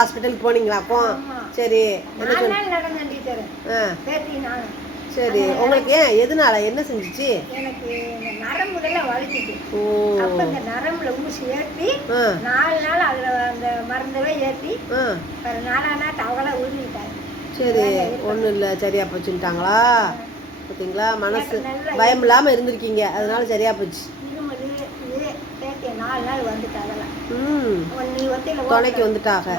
ஹாஸ்பிட்டலுக்கு போனீங்களா? அப்போ. சரி சரி உங்களுக்கு ஏன் எதனால என்ன செஞ்சுச்சு? எனக்கு நரம்புகள்லாம் ஓ. அப்ப இந்த நரம்புல ஊசி ஏற்றி நாலு நாள் அதுல அந்த மருந்தவே ஏற்றி ஒரு நாலா நாள் உருவிட்டாங்க சரி ஒன்றும் இல்லை சரியா போச்சுட்டாங்களா பார்த்தீங்களா மனசு பயம் இல்லாமல் இருந்திருக்கீங்க அதனால சரியா போச்சு. நாலு நாள் வந்துட்டு அதெல்லாம். ம். துணைக்கு வந்துட்டாங்க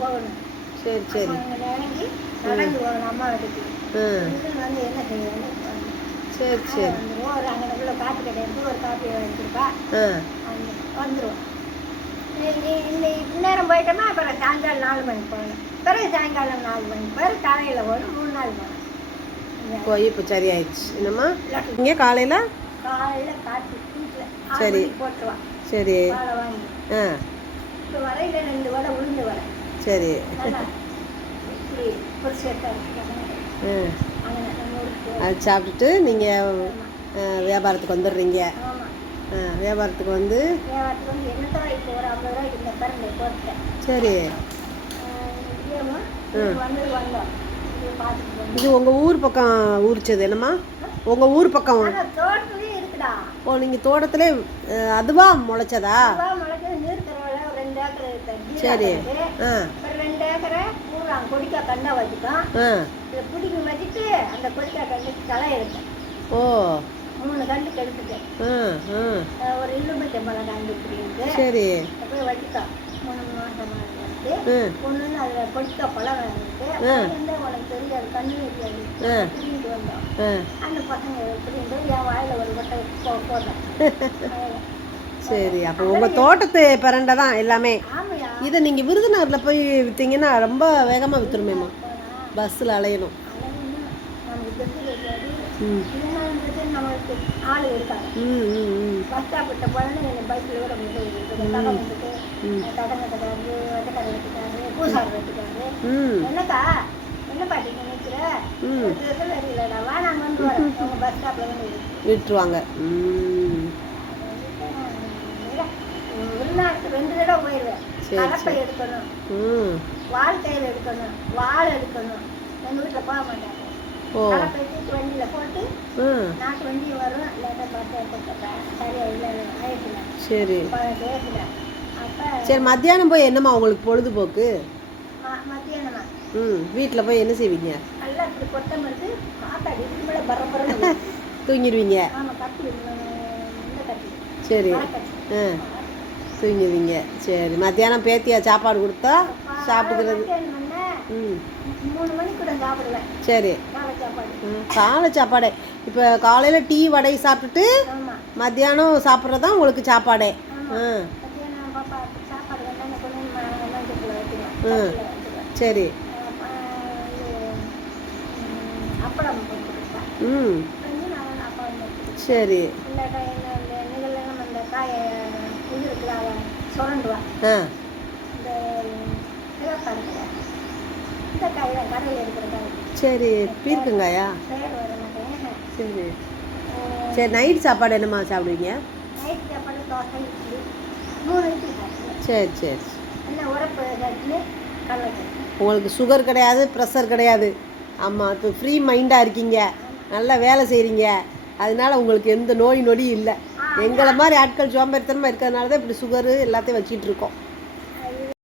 போகணும். சரி சரி. இறங்கி நடந்து போகணும் அம்மா வீட்டுக்கு. ம் இதுல வந்து என்ன செய்யணும் சரி சரி. வந்துருவோம். ஒரு அங்கே காப்பி கடை இருக்கு ஒரு காப்பி வாங்கிருப்பா இந்த இந்நேரம் போயிட்டோம்னா அப்புறம் சாயங்காலம் நாலு மணிக்கு போகணும். பிறகு சாயங்காலம் நாலு மணிக்கு பிறகு காலையில் போகணும் மூணு நாள் போகணும். போய் இப்போ சரியாயிடுச்சு. என்னம்மா? இங்கே காலையில்? காலையில் காப்பி வீட்டில் சரி. போட்டுருவான் சரி. ஆ. இப்போ வரையில ரெண்டு வடை உளுந்து வடை. சரி. அது சாப்பிட்டுட்டு நீங்கள் வியாபாரத்துக்கு வந்துடுறீங்க. வியாபாரத்துக்கு வந்து சரி. இது உங்கள் ஊர் பக்கம் ஊரிச்சது என்னம்மா? உங்கள் ஊர் பக்கம் ஓ நீங்கள் தோட்டத்திலே அஹ், அதுவா முளைச்சதா அதுவா முளைச்சி நீர் தரவில ஒரு ரெண்டு ஏக்கர் இருக்கு சரி. ஆ. ரெண்டு ஏக்கரை பூரா கொடிக்கா கண்டா வச்சுட்டோம். ஆ. இதை பிடிக்க வச்சுட்டு அந்த கொடிக்கா கண்டுக்கு களை எடுத்தேன். ஓ. மூணு ஆ அஹ் ஒரு எலுமிச்சை மரம் கண்டு சரி. அதை போய் வச்சுட்டோம் மூணு மாதம் வந்து ம் ஒன்றுன்னு அதில் கொடிக்கா பழம் எந்த உனக்கு தெரியாது கண்ணு தெரியாது. ஆ. பிடிங்கிட்டு வந்தோம். அந்த பசங்க எப்படின்னு என் வாயில ஒரு வட்டை போ- போடுறேன் சரி அப்போ உங்கள் தோட்டத்து பரண்டை தான் எல்லாமே. இதை நீங்கள் விருதுநகரில் போய் விற்றீங்கன்னா ரொம்ப வேகமாக விற்றுருமேம்மா பஸ்ஸில் அலையணும். ம். இருக்காது ம் நினைக்கிற ம். ட்ரெஸ்ஸில் தெரியலடா வா நான் வந்து வரேன் உங்கள் பஸ் ஸ்டாப்பில் வந்து இரு. விட்டுருவாங்க ம் நாளுக்கு ரெண்டு தடவை போயிடுவேன் கலப்பை எடுக்கணும். ம். வாழ்க்கையில் எடுக்கணும். வாள் எடுக்கணும். எங்கள் வீட்டில் போக மாட்டாங்க. ஓ. கலப்பை தூக்கி வண்டியில் போட்டு ம். நாட்டு வண்டி வரும். இல்லாட்டா பார்த்தா எடுத்துக்கிட்டேன் சரியா இல்லை ஆயிடுச்சுல. சரி. பேசல அப்போ சரி மத்தியானம் போய் என்னம்மா உங்களுக்கு பொழுதுபோக்கு? மத்தியானமா? ம் வீட்டில் போய் என்ன செய்வீங்க? நல்லா இப்படி காத்தாடி தூங்கிடுவீங்க? ஆமாம் கட்டி சரி. ஆ. தூங்குவீங்க சரி மத்தியானம் பேத்தியா சாப்பாடு கொடுத்தா சாப்பிட்டுக்கிறது. ம். சரி. காலை சாப்பாடே. இப்போ காலையில் டீ வடை சாப்பிட்டுட்டு மத்தியானம் சாப்பிட்றது தான் உங்களுக்கு சாப்பாடே? ம். சரி. ம். சரி. இது இருக்குல்ல ஆ. இந்த சிவப்பாடு இந்த காய் தான் கடையில் இருக்கிற காய் சரி பீர்க்குங்காயா? பேர் வர மாட்டேன் சரி. சரி நைட் சாப்பாடு என்னம்மா சாப்பிடுவீங்க? நைட் சாப்பாடு தோசை இட்லி மூணு இட்லி சாப்பிடுவேன். சரி சரி. என்ன உரப்பு உங்களுக்கு சுகர் கிடையாது ப்ரெஷர் கிடையாது. ஆமாம் இப்போ ஃப்ரீ மைண்டாக இருக்கீங்க. நல்லா வேலை செய்கிறீங்க அதனால உங்களுக்கு எந்த நோய் நொடி இல்லை. எங்களை மாதிரி ஆட்கள் சோம்பேறித்தனமாக இருக்கிறதுனால தான் இப்படி சுகரு எல்லாத்தையும் வச்சிட்டு இருக்கோம்.